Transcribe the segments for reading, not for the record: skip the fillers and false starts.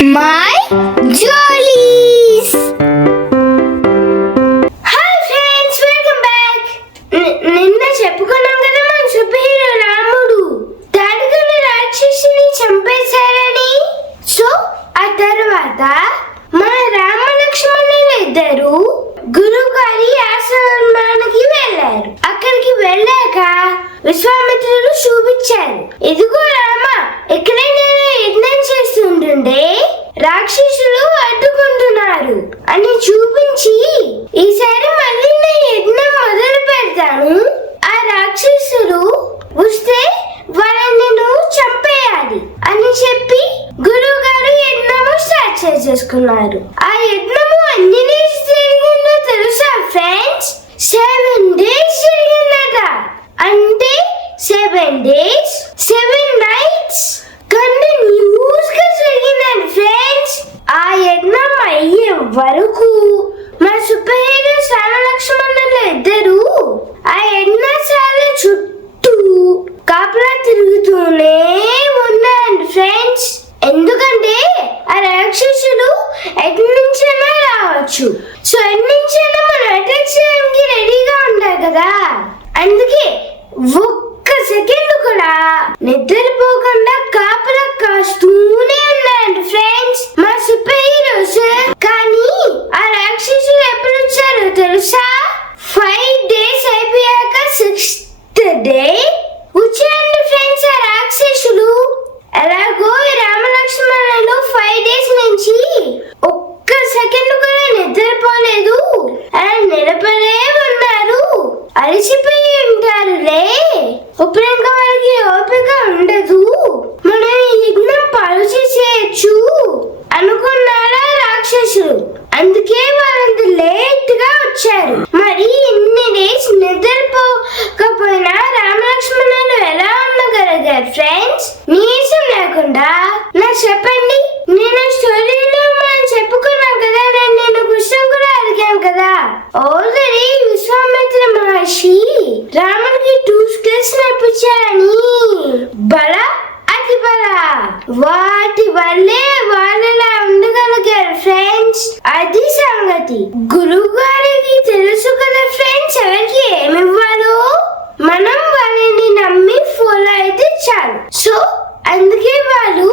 My Jollies! Hi friends, welcome back! నిన్న చెప్పుకున్నాం కదా మన సూపర్ హీరో రాముడు తాడికని రాక్షసుని చంపేశారని. సో ఆ తర్వాత మన రామ లక్ష్మణులు ఇద్దరు గురువు గారి ఆశ్రమానికి వెళ్ళారు. అక్కడికి వెళ్ళాక విశ్వామిత్రుడు చూపించారు, ఇదిగో రామ, ఇక్కడే నేను యజ్ఞం చేస్తుంటుండే రాక్షసులు అడ్డుకుంటున్నారు అని చూపించి, ఈసారి మళ్ళీ నేను యజ్ఞం మొదలు పెడతాను, ఆ రాక్షసులు వస్తే వాళ్ళని నువ్వు చంపేయాలి అని చెప్పి గురువు గారు యజ్ఞము స్టార్ట్ చేసేసుకున్నారు. ఆ యజ్ఞము అన్ని డేస్ జరిగిందో తెలుసా ఫ్రెండ్స్? 7 days జరిగిందట. అంటే 7 days 7 nights కంటిన్యూస్ గా జరిగిందండి ఫ్రెండ్స్. ఆ యజ్ఞం అయ్యే వరకు మా సూపర్ హీరో రామ లక్ష్మణులు ఇద్దరు ఆ యజ్ఞశాల చుట్టూ కాపలా తిరుగుతూనే ఉన్నారండి ఫ్రెండ్స్. ఎందుకంటే ఆ రాక్షసులు ఎటు నుంచైనా రావచ్చు. సో ఎటు నుంచైనా మనం అటాక్ చేయడానికి రెడీగా ఉంటారు కదా. అందుకే ఒక్క సెకండ్ కూడా నిద్రపోకుండా కాపలా కాస్తూనే ఉన్నారండి ఫ్రెండ్స్ మా సూపర్ హీరోస్. కానీ ఆ రాక్షసులు ఎప్పుడు వచ్చారో తెలుసా? 5 days అయిపోయాక 6th day వచ్చారండి ఫ్రెండ్స్ ఆ రాక్షసులు. ఎలాగో రామ లక్ష్మణులు 5 days నుంచి ఒక్క సెకండ్ కూడా నిద్రపోలేదు, అలా నిలబడే ఉన్నారు. అలసిపోయి ఉంటారులే, ఇప్పుడు ఇంకా వాళ్ళకి ఓపిక ఉండదు, మనం ఈ యజ్ఞం పాడు చేసేయచ్చు అనుకున్నారా రాక్షసులు. అందుకే వాళ్ళంత లేట్ గా వచ్చారు. మరి ఇన్ని డేస్ నిద్రపోకపోయినా రామ లక్ష్మణులు ఎలా ఉండగలిగారు ఫ్రెండ్స్? నీసం లేకుండా నాకు చెప్పండి. నేను స్టోరీలో మనం చెప్పుకున్నాం కదా, నేను క్వశ్చన్ కూడా అడిగాను కదా. ఆల్రెడీ విశ్వామిత్ర మహర్షి రాముడికి 2 skills నేర్పించారని, బల అతి బల, వాటి వల్లే వాళ్ళలా ఉండగలిగారు ఫ్రెండ్స్. అది సంగతి. గురువు గారికి తెలుసు కదా ఫ్రెండ్స్ ఎవరికి ఏమి ఇవ్వాలో. మనం వాళ్ళని నమ్మి ఫాలో అయితే చాలు. సో అందుకే వాళ్ళు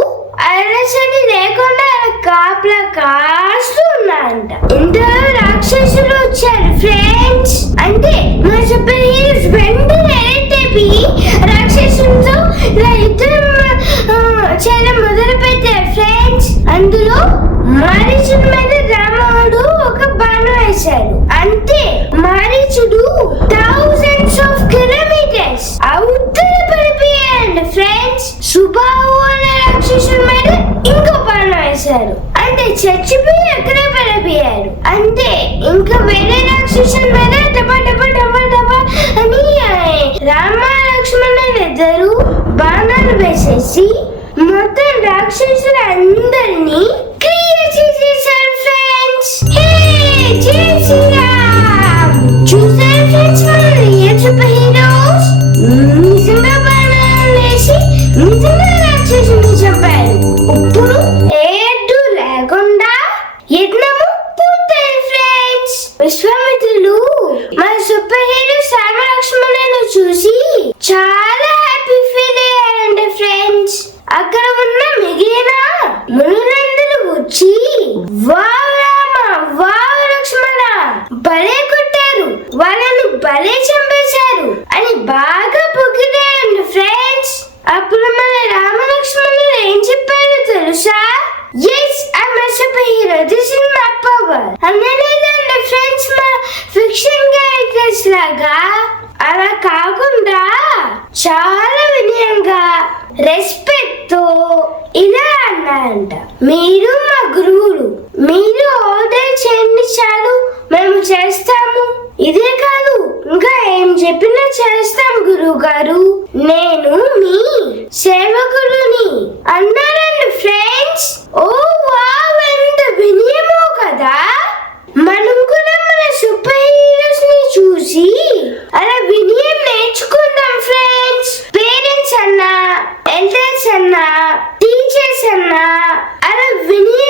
అలసట లేకుండా కాపలా కాస్తూ ఉన్నారంట. ఇంతలో రాక్షసులు వచ్చారు ఫ్రెండ్స్. అంటే మా సూపర్ హీరోస్ వెంటనే ఎలర్ట్ అయిపోయి రాక్షసులతో ఇలా యుద్ధం చాలా మొదలు పెట్టారు ఫ్రెండ్స్. అందులో మారీచుడి మీద రాముడు ఒక బాణం వేశాడు. అంతే, మారీచుడు thousands of kilometers అవతల పడిపోయాడు ఫ్రెండ్స్. సుబాహు అనే రాక్షసుడి మీద ఇంకో బాణం వేశారు. అంటే చచ్చిపోయి అక్కడే పడిపోయారు. అంతే, ఇంకా వేరే రాక్షసుడి మీద టపా టపా టపా టపా అని రామ లక్ష్మణులు ఇద్దరు బాణాలు వేసేసి మొత్తం రాక్షసులు అందరినీ క్లియర్ చేసేసారు ఫ్రెండ్స్. హే జై శ్రీరామ్! చూసారు ఫ్రెండ్స్ మన రియల్ సూపర్ హీరోస్ నిజంగా బాణాలు వేసి నిజంగా రాక్షసుని చంపారు. ఇప్పుడు ఏడు లేకుండా యజ్ఞము పూర్తయింది ఫ్రెండ్స్. విశ్వామిత్రులు మన సూపర్ హీరోస్ రామ లక్ష్మణులను చూసి చాలా హ్యాపీ ఫీల్ అయ్యారంట ఫ్రెండ్స్. అక్కడ ఉన్న మిగిలిన మునులందరూ వచ్చి వావ్ రామ, వావ్ లక్ష్మణ, భలే కొట్టారు, వాళ్ళని భలే చంపేశారు అని బాగా పొగిడారండి ఫ్రెండ్స్. అప్పుడు మన రామ లక్ష్మణులు ఏం చెప్పారో తెలుసా? Yes, I'm a super hero, this is my power అనలేదండి ఫ్రెండ్స్. మన ఫిక్షన్ క్యారెక్టర్స్ లాగా అలా కాకుండా చాలా వినయంగా రెస్పెక్ట్ తో ఇలా అన్నారంట, మీరు మా గురువులు, మీరు ఆర్డర్ చేయండి చాలు, మేము చేస్తాము. ఇదే కాదు, ఇంకా ఏం చెప్పినా చేస్తాం గురువు గారు, నేను మీ సేవకుడిని అన్నారండి ఫ్రెండ్స్. ఓ వావ్, ఎంత వినయమో కదా. మనం కూడా మన సూపర్ హీరోస్ ని చూసి అలా వినయం నేర్చుకుందాం ఫ్రెండ్స్. పేరెంట్స్ అన్నా, ఎల్డర్స్ అన్నా, టీచర్స్ అన్నా అలా వినయం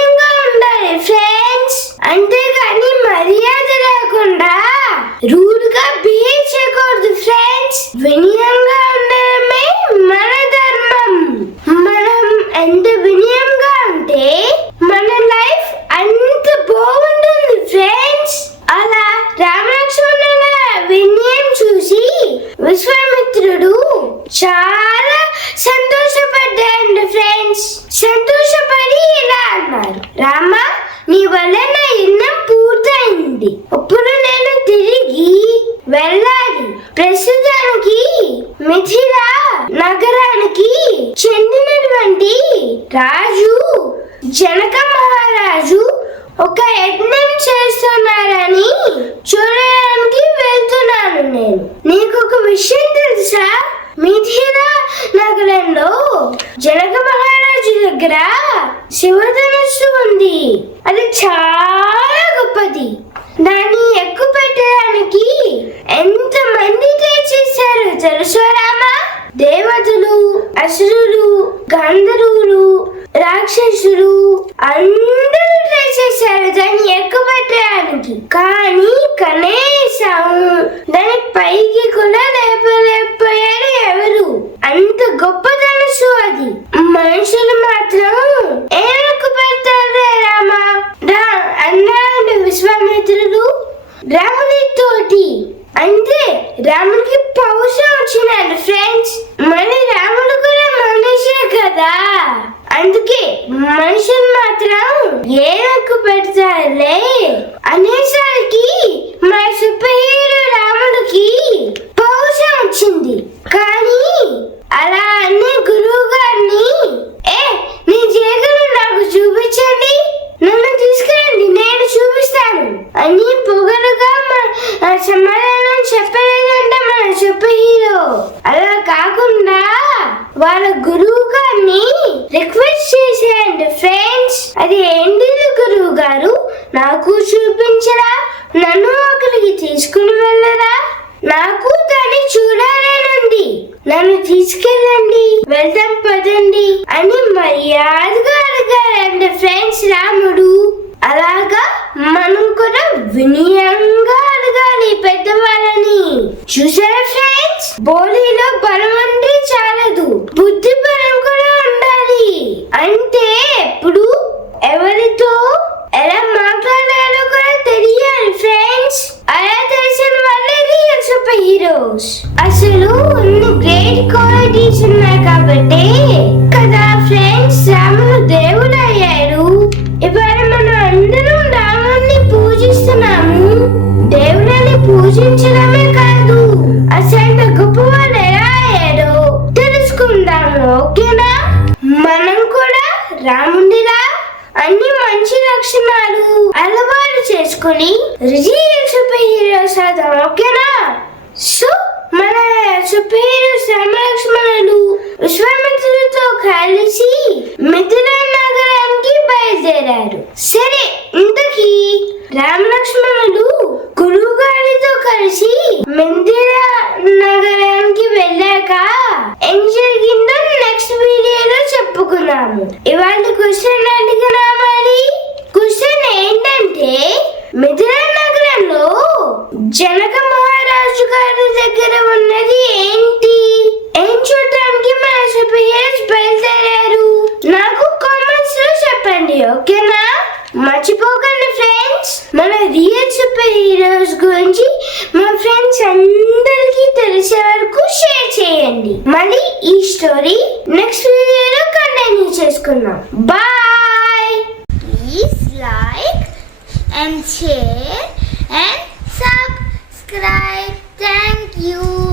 వల్ల నా యజ్ఞం పూర్తయింది. ఇప్పుడు నేను తిరిగి వెళ్ళాలి. ప్రస్తుతానికి మిథిలా నగరానికి చెందినటువంటి రాజు జనక మహారాజు ఒక యజ్ఞం చేస్తున్నారని చూడడానికి వెళ్తున్నాను. నీకు ఒక విషయం తెలుసా? మిథిలా నగరంలో జనక మహారాజు దగ్గర శివధనుస్సు ఉంది. అది చాలా గొప్పది. దాన్ని ఎక్కువ పెట్టడానికి ఎంత మంది చేశారు తెలుసా రామా? దేవతలు, అసురులు, గంధర్వులు, రాక్షసులు అందరూ ట్రై చేశారు దాన్ని ఎక్కువ పెట్టడానికి. కానీ కనీసం దాని పైకి కూడా లేపలేకపోయారు ఎవరు. అంత గొప్ప ధనుసు అది. మనుషులు మాత్రం ఏం ఎక్కువ పెడతారు రామా అన్నాడు విశ్వామిత్రుడు రాముని తోటి. అంటే రాముడికి పౌరుషం వచ్చినాడు ఫ్రెండ్స్. మరి రాముడు కూడా మనిషే కదా, అందుకే మనుషులు మాత్రం ఏనకు పెడతారులే అనేసరికి మా సూపర్ హీరో రాముడికి పౌరుషం వచ్చింది. కానీ అలా అనే గురువు గారిని నీ జేగలు నాకు చూపించండి, నన్ను తీసుకురండి, నేను చూపిస్తాను అని పొగరుగా సమాధానం చెప్పలేదంట మన సూపర్ హీరో. అలా కాకుండా వాళ్ళ గురువు గారిని రిక్వెస్ట్ చేసేయండి ఫ్రెండ్స్. అది ఏంటి గురువు గారు, నాకు చూపించరా, నన్ను అక్కడికి తీసుకుని వెళ్ళరా, నాకు దాన్ని చూడాలనుంది, నన్ను తీసుకెళ్ళండి, వెళ్దాం పదండి అని మర్యాదగా అడగాలండి ఫ్రెండ్స్ రాముడు. అలాగా మనం కూడా వినయంగా అడగాలి పెద్దవాళ్ళని. చూసారా ఫ్రెండ్స్, బోలీలో బలం అంటే చాలదు, బుద్ధి బలం కూడా ఉండాలి. అంటే ఇప్పుడు ఎవరితో ఎలా మాట్లాడాలో కూడా తెలియాలి ఫ్రెండ్స్. అలా తెలిసిన వాళ్ళే రియల్ సూపర్ హీరోస్. అసలు అన్ని గ్రేట్ క్వాలిటీస్ ఉన్నాయి కాబట్టి కదా ఫ్రెండ్స్ రాముడు దేవుడు అయ్యాడు. ఇవాళ మనం అందరం రాముడిని పూజిస్తున్నాము. దేవుడిని పూజించడమే కాదు, అసలు గొప్పవాడు ఎలా అయ్యాడో తెలుసుకుందాము. ఓకేనా? మనం కూడా రాముడిలా అన్ని మంచి లక్షణాలు అలవాటు చేసుకుని రియల్ సూపర్ హీరోస్ అవుతాం. ఓకేనా? సో మన సూపర్ హీరోస్ రామలక్ష్మణులు విశ్వామిత్రుడితో కలిసి మిథిలా నగరానికి బయలుదేరారు. సరే, ఇంతకీ రామలక్ష్మణులు గురువు గారితో కలిసి మిథిలా నగరానికి వెళ్ళాక ఏం జరిగిందో నెక్స్ట్ వీడియోలో చెప్పుకున్నాము. ఇవాళ క్వశ్చన్ అడిగినా మరి క్వశ్చన్ ఏంటంటే, మిథిలా నగరంలో జనక మహారాజు గారి దగ్గర ఉన్నది ఏంటి? ఏం చూడడానికి మన సూపర్ హీరోస్ బయలుదేరారు? నాకు కామెంట్స్ లో చెప్పండి. ఓకేనా? మర్చిపోకండి ఫ్రెండ్స్, మన రియల్ సూపర్ హీరోస్ గురించి మా ఫ్రెండ్స్ అందరికీ తెలిసే వరకు షేర్ చేయండి. మళ్ళీ ఈ స్టోరీ నెక్స్ట్ వీడియోలో కంటిన్యూ చేసుకుందాం. Bye. Please like and share and subscribe. Thank you.